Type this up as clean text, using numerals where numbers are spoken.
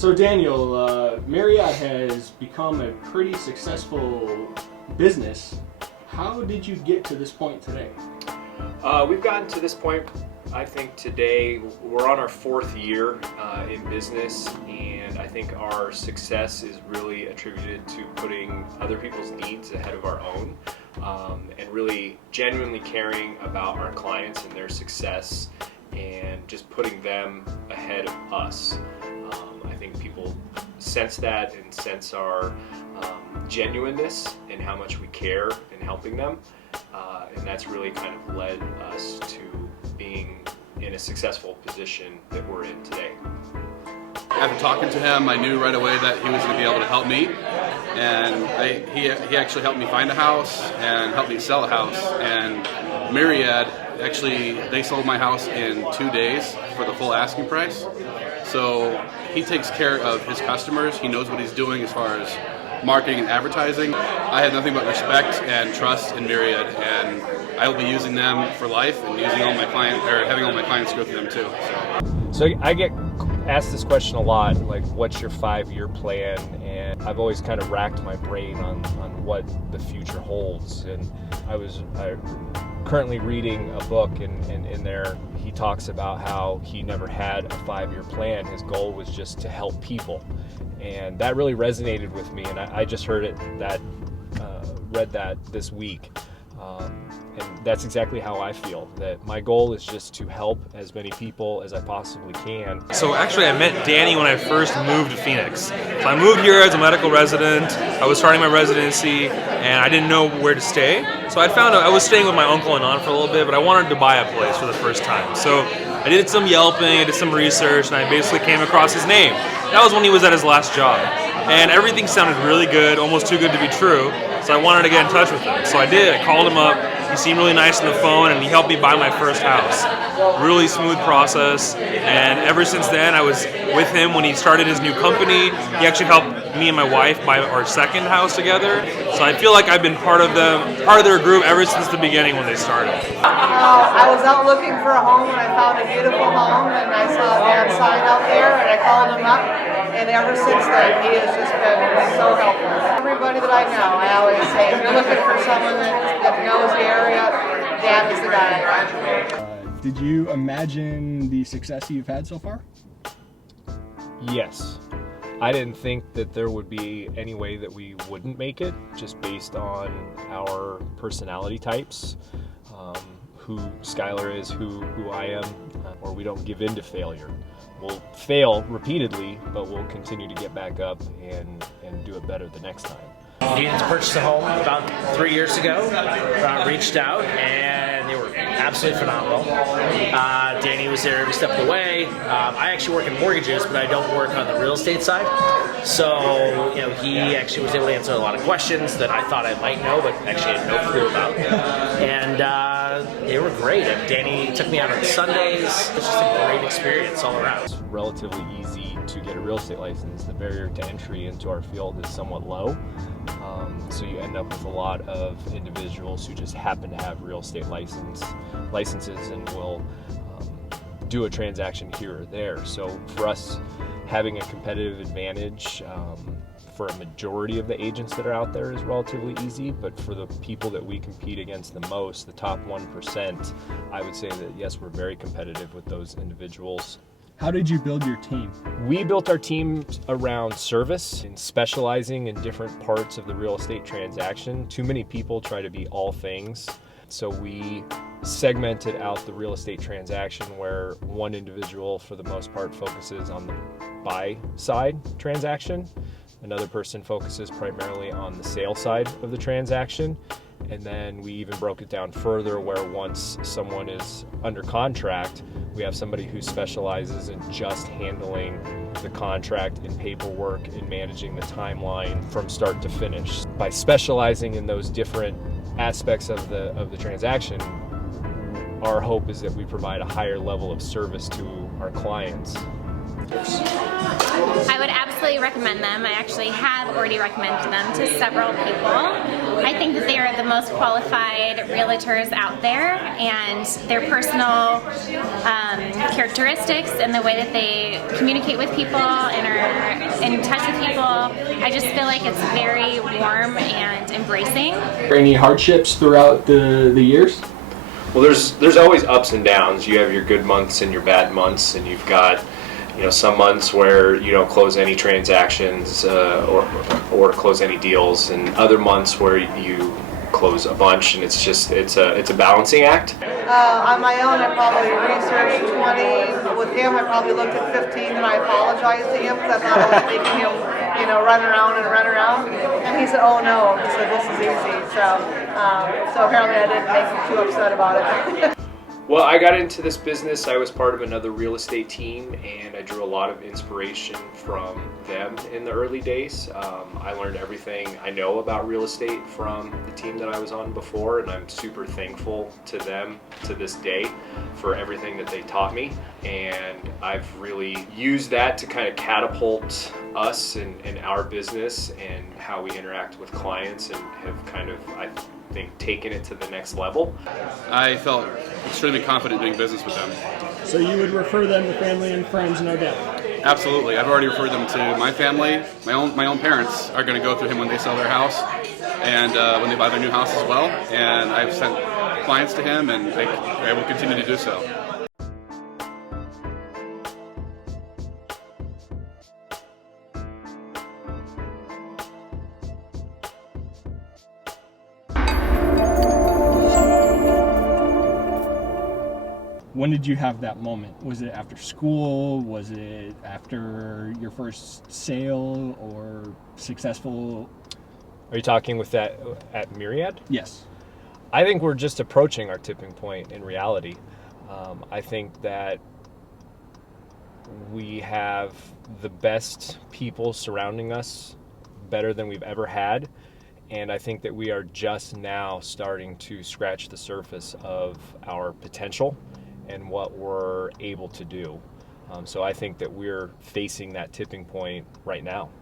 So Daniel, Myriad has become a pretty successful business. How did you get to this point today? We've gotten to this point, I think today, we're on our 4th year in business, and I think our success is really attributed to putting other people's needs ahead of our own, and really genuinely caring about our clients and their success, and just putting them ahead of us. I think people sense that and sense our genuineness and how much we care in helping them, and that's really kind of led us to being in a successful position that we're in today. After talking to him, I knew right away that he was going to be able to help me, and he actually helped me find a house and helped me sell a house. And Myriad, actually, they sold my house in 2 days for the full asking price. So he takes care of his customers. He knows what he's doing as far as marketing and advertising. I have nothing but respect and trust in Myriad, and I will be using them for life and using all my clients, or having all my clients go through them too. So I get asked this question a lot, like, what's your 5-year plan? And I've always kind of racked my brain on what the future holds. And I'm currently reading a book, and in there he talks about how he never had a 5-year plan. His goal was just to help people. And that really resonated with me, and I just read that this week. And that's exactly how I feel, that my goal is just to help as many people as I possibly can. So actually I met Danny when I first moved to Phoenix. So I moved here as a medical resident, I was starting my residency, and I didn't know where to stay. So I was staying with my uncle and aunt for a little bit, but I wanted to buy a place for the first time. So I did some Yelping, I did some research, and I basically came across his name. That was when he was at his last job. And everything sounded really good, almost too good to be true. So I wanted to get in touch with him. So I did, I called him up. He seemed really nice on the phone, and he helped me buy my first house. Really smooth process, and ever since then I was with him when he started his new company. He actually helped me and my wife buy our second house together. So I feel like I've been part of their group ever since the beginning when they started. I was out looking for a home, and I found a beautiful home, and I saw a damn sign out there, and I called him up, and ever since then he has just been so helpful. Everybody that I know, I always say, if you're looking for someone that knows the area, Dan is the guy. Did you imagine the success you've had so far? Yes. I didn't think that there would be any way that we wouldn't make it, just based on our personality types, who Skyler is, who I am, or we don't give in to failure. We'll fail repeatedly, but we'll continue to get back up and do it better the next time. Needed to purchase a home about 3 years ago, reached out, and they were absolutely phenomenal. Danny was there every step of the way. I actually work in mortgages, but I don't work on the real estate side. So, he actually was able to answer a lot of questions that I thought I might know, but actually had no clue about. And they were great. And Danny took me out on Sundays. It was just a great experience all around. It's relatively easy to get a real estate license. The barrier to entry into our field is somewhat low. So you end up with a lot of individuals who just happen to have real estate licenses and will do a transaction here or there. So for us, having a competitive advantage for a majority of the agents that are out there is relatively easy, but for the people that we compete against the most, the top 1%, I would say that yes, we're very competitive with those individuals. How did you build your team? We built our team around service and specializing in different parts of the real estate transaction. Too many people try to be all things. So we segmented out the real estate transaction where one individual, for the most part, focuses on the buy side transaction. Another person focuses primarily on the sale side of the transaction. And then we even broke it down further where once someone is under contract, we have somebody who specializes in just handling the contract and paperwork and managing the timeline from start to finish. By specializing in those different aspects of the transaction, our hope is that we provide a higher level of service to our clients. I would absolutely fully recommend them. I actually have already recommended them to several people. I think that they are the most qualified realtors out there, and their personal characteristics and the way that they communicate with people and are in touch with people, I just feel like it's very warm and embracing. Any hardships throughout the years? Well, there's always ups and downs. You have your good months and your bad months, and you've got some months where you don't close any transactions or close any deals, and other months where you close a bunch, and it's a balancing act. On my own, I probably researched 20. With him, I probably looked at 15, and I apologized to him because I thought I was making him, run around and run around. And he said, "Oh no," he said, "this is easy." So apparently, I didn't make him too upset about it. Well, I got into this business. I was part of another real estate team, and I drew a lot of inspiration from them in the early days. I learned everything I know about real estate from the team that I was on before, and I'm super thankful to them to this day for everything that they taught me. And I've really used that to kind of catapult us and our business and how we interact with clients, and have kind of, I think, taken it to the next level. I felt extremely confident doing business with them. So you would refer them to family and friends, no doubt? Absolutely. I've already referred them to my family. My own parents are going to go through him when they sell their house, and when they buy their new house as well. And I've sent clients to him, and I will continue to do so. When did you have that moment? Was it after school? Was it after your first sale or successful? Are you talking with that at Myriad? Yes. I think we're just approaching our tipping point in reality. I think that we have the best people surrounding us, better than we've ever had. And I think that we are just now starting to scratch the surface of our potential and what we're able to do. So I think that we're facing that tipping point right now.